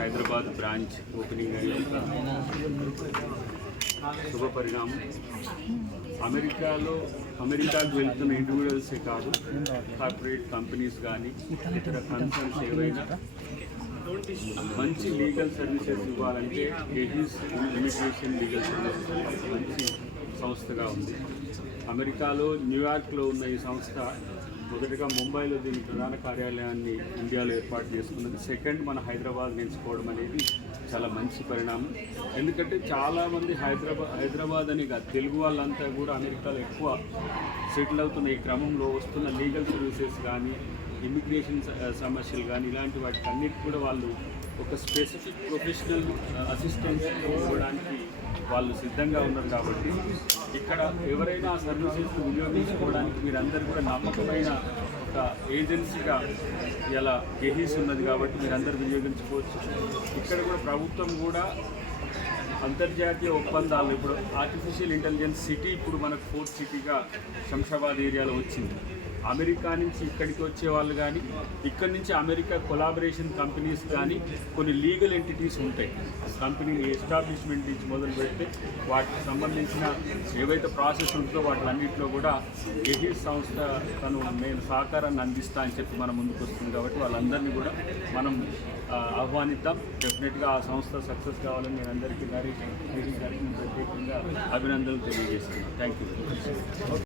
Hyderabad branch opening అయ్యే శుభ పరిణామం. అమెరికాకు వెళ్తున్న ఇండివిజువల్సే కాదు, కార్పొరేట్ కంపెనీస్ కానీ ఇతర కన్సర్న్స్ ఏవైనా మంచి లీగల్ సర్వీసెస్ ఇవ్వాలంటే గెహీస్ ఇమిగ్రేషన్ లీగల్ సర్వీసెస్ మంచి సంస్థగా ఉంది. అమెరికాలో న్యూయార్క్లో ఉన్న ఈ సంస్థ మొదటగా ముంబైలో దీని ప్రధాన కార్యాలయాన్ని ఇండియాలో ఏర్పాటు చేసుకున్నది. సెకండ్ మన హైదరాబాద్ ఎంచుకోవడం అనేది చాలా మంచి పరిణామం. ఎందుకంటే చాలామంది హైదరాబాద్ అని తెలుగు వాళ్ళంతా కూడా అమెరికాలో ఎక్కువ సెటిల్ అవుతున్న ఈ క్రమంలో వస్తున్న లీగల్ సర్వీసెస్ కానీ ఇమిగ్రేషన్ సమస్యలు కానీ ఇలాంటి వాటికి అన్నిటి కూడా వాళ్ళు ఒక స్పెసిఫిక్ ప్రొఫెషనల్ అసిస్టెన్స్ ఇవ్వడానికి వాళ్ళు సిద్ధంగా ఉన్నారు. కాబట్టి ఇక్కడ ఎవరైనా ఆ సర్వీసెస్ వినియోగించుకోవడానికి మీరందరూ కూడా నమ్మకమైన ఒక ఏజెన్సీగా ఇలా గెహీస్ ఉన్నది కాబట్టి మీరందరూ వినియోగించుకోవచ్చు. ఇక్కడ కూడా ప్రభుత్వం కూడా అంతర్జాతీయ ఒప్పందాలు, ఇప్పుడు ఆర్టిఫిషియల్ ఇంటెలిజెన్స్ సిటీ ఇప్పుడు మనకు 4th సిటీగా శంషాబాద్ ఏరియాలో వచ్చింది. అమెరికా నుంచి ఇక్కడికి వచ్చే వాళ్ళు కానీ ఇక్కడి నుంచి అమెరికా కొలాబరేషన్ కంపెనీస్ కానీ కొన్ని లీగల్ ఎంటిటీస్ ఉంటాయి. కంపెనీ ఎస్టాబ్లిష్మెంట్ నుంచి మొదలు పెడితే వాటికి సంబంధించిన ఏవైతే ప్రాసెస్ ఉంటుందో వాటిలన్నింటిలో కూడా గెహీస్ సంస్థ నేను సహకారాన్ని అందిస్తా అని చెప్పి మనం ముందుకు వస్తుంది. కాబట్టి వాళ్ళందరినీ కూడా మనం ఆహ్వానిద్దాం. డెఫినెట్గా ఆ సంస్థ సక్సెస్ కావాలని నేను అందరికీ ప్రత్యేకంగా అభినందనలు తెలియజేస్తున్నాను. Thank you.